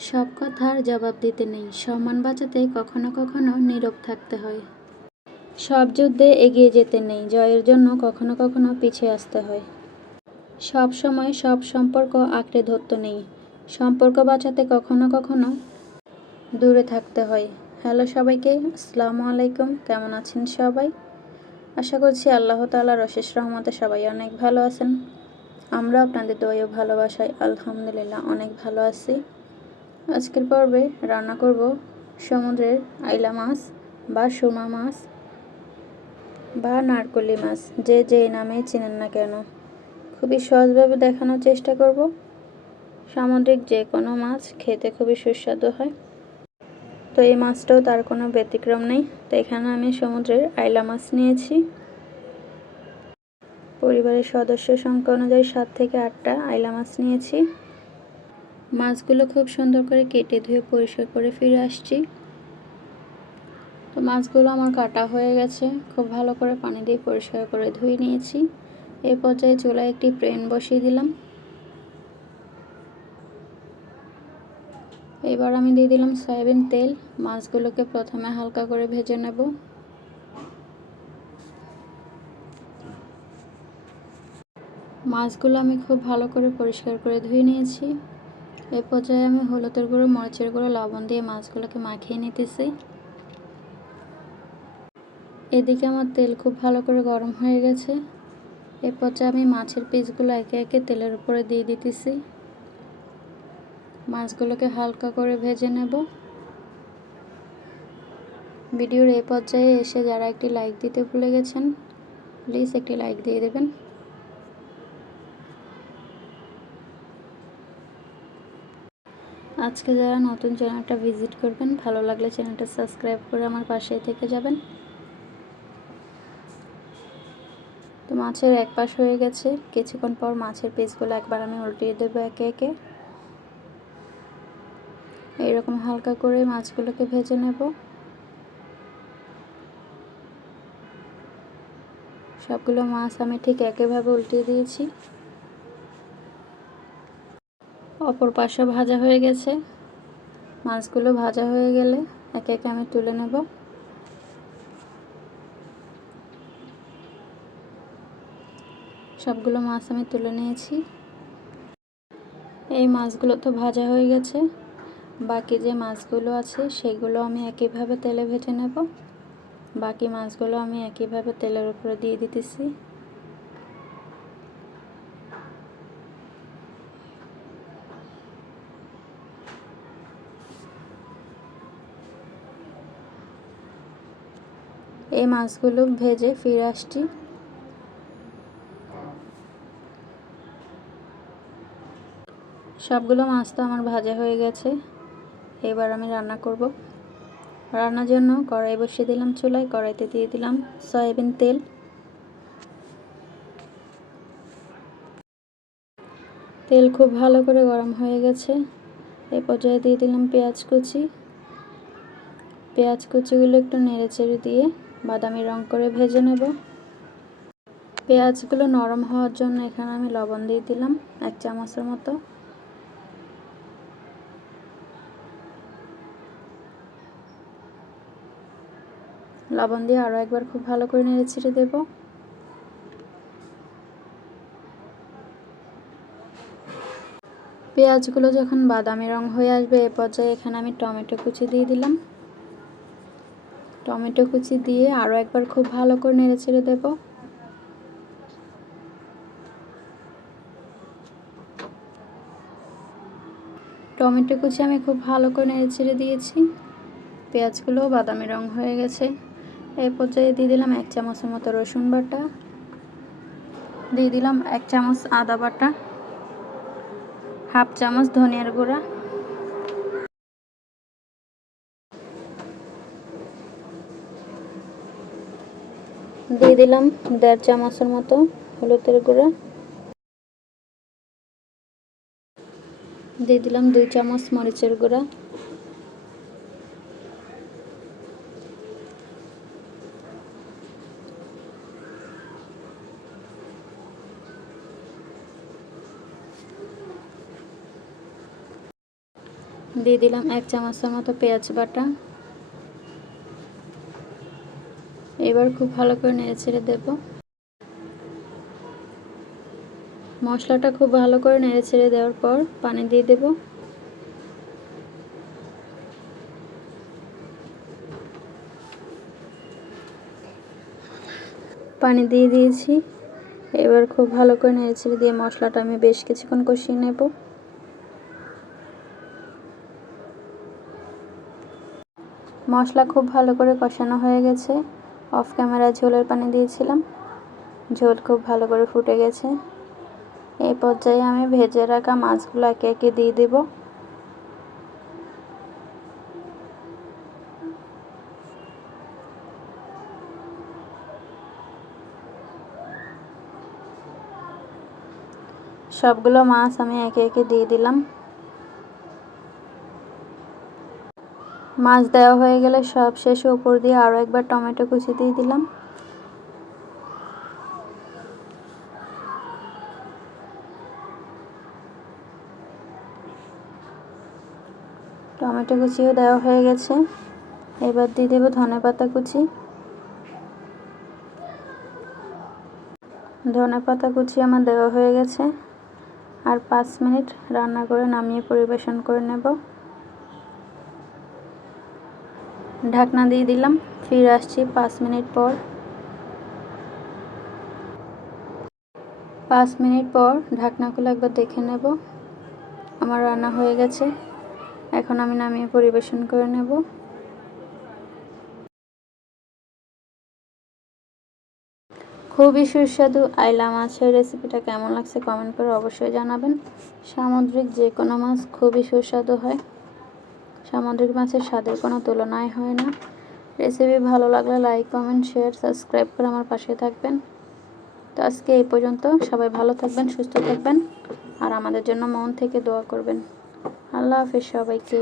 সব কথার জবাব দিতে নেই। সম্মান বাঁচাতে কখনো কখনো নীরব থাকতে হয়। সব যুদ্ধে এগিয়ে যেতে নেই, জয়ের জন্য কখনো কখনো পিছিয়ে আসতে হয়। সব সময় সব সম্পর্ক আঁকড়ে ধরতে নেই। সম্পর্ক বাঁচাতে কখনো কখনো দূরে থাকতে হয়। হ্যালো সবাইকে, আসসালামু আলাইকুম, কেমন আছেন সবাই? আশা করছি আল্লাহ তাআলার অশেষ রহমতে সবাই অনেক ভালো আছেন। আমরা আপনাদের দয় ভালোবাসায় আলহামদুলিল্লাহ অনেক ভালো আছি। আজকের পর্বে রান্না করব সমুদ্রের আইলা মাছ বা সোমা মাছ বা নারকলি মাছ। যে যেই নামে চেনেন না কেন, খুবই সহজভাবে দেখানোর চেষ্টা করব। সামুদ্রিক যে কোনো মাছ খেতে খুবই সুস্বাদু হয়। তো এই মাছটাও তার কোনো ব্যতিক্রম নেই। তো এখানে আমি সমুদ্রের আইলা মাছ নিয়েছি। পরিবারের সদস্য সংখ্যা অনুযায়ী সাত থেকে আটটা আইলা মাছ নিয়েছি। মাছগুলো খুব সুন্দর করে কেটে ধুয়ে পরিষ্কার করে ফিরে আসছি। তো মাছগুলো আমার কাটা হয়ে গেছে। খুব ভালো করে পানি দিয়ে পরিষ্কার করে ধুয়ে নিয়েছি। এই পর্যায়ে চুলায় একটি প্রেন বসিয়ে দিলাম। এবার আমি দিয়ে দিলাম সয়াবিন তেল। মাছগুলোকে প্রথমে হালকা করে ভেজে নেব। মাছগুলো আমি খুব ভালো করে পরিষ্কার করে ধুয়ে নিয়েছি। এ পর্যায়ে আমি হলুদের গুঁড়ো, মরিচের গুঁড়ো, লবণ দিয়ে মাছগুলোকে মাখিয়ে নিতেছি। এদিকে আমার তেল খুব ভালো করে গরম হয়ে গেছে। এ পর্যায়ে আমি মাছের পিসগুলো একে একে তেলের উপরে দিয়ে দিতেছি। মাছগুলোকে হালকা করে ভেজে নেব। ভিডিওর এই পর্যায়ে এসে যারা একটি লাইক দিতে ভুলে গেছেন, প্লিজ একটি লাইক দিয়ে দেবেন। আজকে যারা নতুন চ্যানেলটা ভিজিট করবেন, ভালো লাগলে চ্যানেলটা সাবস্ক্রাইব করে আমার পাশেই থেকে যাবেন। তো মাছের এক পাশ হয়ে গেছে। কিছুক্ষণ পর মাছের পিসগুলো একবার আমি উল্টিয়ে দেবো একে একে। এইরকম হালকা করে মাছগুলোকে ভেজে নেব। সবগুলো মাছ আমি ঠিক একইভাবে উল্টিয়ে দিয়েছি। অপর পাশে ভাজা হয়ে গেছে। মাছগুলো ভাজা হয়ে গেলে একে একে আমি তুলে নেব। সবগুলো মাছ আমি তুলে নিয়েছি। এই মাছগুলো তো ভাজা হয়ে গেছে। বাকি যে মাছগুলো আছে সেগুলো আমি একইভাবে তেলে ভেজে নেব। বাকি মাছগুলো আমি একইভাবে তেলের উপরে দিয়ে দিতেছি। এই মাছগুলো ভেজে ফিরে আসছি। সবগুলো মাছ তো আমার ভাজা হয়ে গেছে। এবার আমি রান্না করব। রান্নার জন্য কড়াই বসিয়ে দিলাম চুলায়, কড়াইতে দিয়ে দিলাম সয়াবিন তেল। তেল খুব ভালো করে গরম হয়ে গেছে। এ পর্যায়ে দিয়ে দিলাম পেঁয়াজ কুচি। পেঁয়াজ কুচিগুলো একটু নেড়ে চেড়ে দিয়ে বাদামি রং করে ভেজে নেব। পেঁয়াজগুলো নরম হওয়ার জন্য এখানে আমি লবণ দিয়ে দিলাম, এক চামচের মতো। লবণ দিয়ে আরও একবার খুব ভালো করে নেড়ে ছিটে দেব। পেঁয়াজগুলো যখন বাদামি রং হয়ে আসবে, এ পর্যায়ে এখানে আমি টমেটো কুচি দিয়ে দিলাম। টমেটো কুচি দিয়ে আরও একবার খুব ভালো করে নেড়ে ছেড়ে দেব। টমেটো কুচি আমি খুব ভালো করে নেড়ে ছেড়ে দিয়েছি। পেঁয়াজগুলো বাদামি রং হয়ে গেছে। এই পর্যায়ে দিয়ে দিলাম এক চামচের মতো রসুন বাটা। দিয়ে দিলাম এক চামচ আদা বাটা। হাফ চামচ ধনিয়ার গুঁড়া। দিয়ে দিলাম দেড় চামচের মতো, হলুদের গুঁড়া। দিয়ে দিলাম দুই চামচ মরিচের গুঁড়া। দিয়ে দিলাম এক চামচের মতো পেঁয়াজ বাটা। এবার খুব ভালো করে নেড়ে ছেড়ে দেব। মশলাটা খুব ভালো করে নেড়ে ছেড়ে দেওয়ার পর পানি দিয়ে দেব। পানি দিয়ে দিয়েছি। এবার খুব ভালো করে নেড়ে ছেড়ে দিয়ে মশলাটা আমি বেশ কিছুক্ষণ কষিয়ে নেব। মশলা খুব ভালো করে কষানো হয়ে গেছে। অফ ক্যামেরা ঝোলের পানি দিয়েছিলাম। ঝোল খুব ভালো করে ফুটে গেছে। এই পর্যায়ে আমি ভেজে রাখা মাছগুলো একে একে দিয়ে দেব। সবগুলো মাছ আমি একে একে দিয়ে দিলাম। মাছ দেওয়া হয়ে গেলে সব শেষে উপর দিয়ে আরও একবার টমেটো কুচি দিয়ে দিলাম। টমেটো কুচিও দেওয়া হয়ে গেছে। এবার দিয়ে দেবো ধনে পাতা কুচি। ধনে পাতা কুচি আমার দেওয়া হয়ে গেছে। আর পাঁচ মিনিট রান্না করে নামিয়ে পরিবেশন করে নেব। ঢাকনা দিয়ে দিলাম, ফিরে আসছি পাঁচ মিনিট পর। পাঁচ মিনিট পর ঢাকনাগুলো একবার দেখে নেব। আমার রান্না হয়ে গেছে, এখন আমি নামিয়ে পরিবেশন করে নেব। খুবই সুস্বাদু আইলা মাছের রেসিপিটা কেমন লাগছে কমেন্ট করে অবশ্যই জানাবেন। সামুদ্রিক যে কোনো মাছ খুবই সুস্বাদু হয়। সামুদ্রিক মাছের স্বাদের কোনো তুলনাই হয় না। রেসিপি ভালো লাগলে লাইক কমেন্ট শেয়ার সাবস্ক্রাইব করে আমার পাশে থাকবেন। তো আজকে এই পর্যন্ত সবাই ভালো থাকবেন, সুস্থ থাকবেন, আর আমাদের জন্য মন থেকে দোয়া করবেন। আল্লাহ হাফিজ সবাইকে।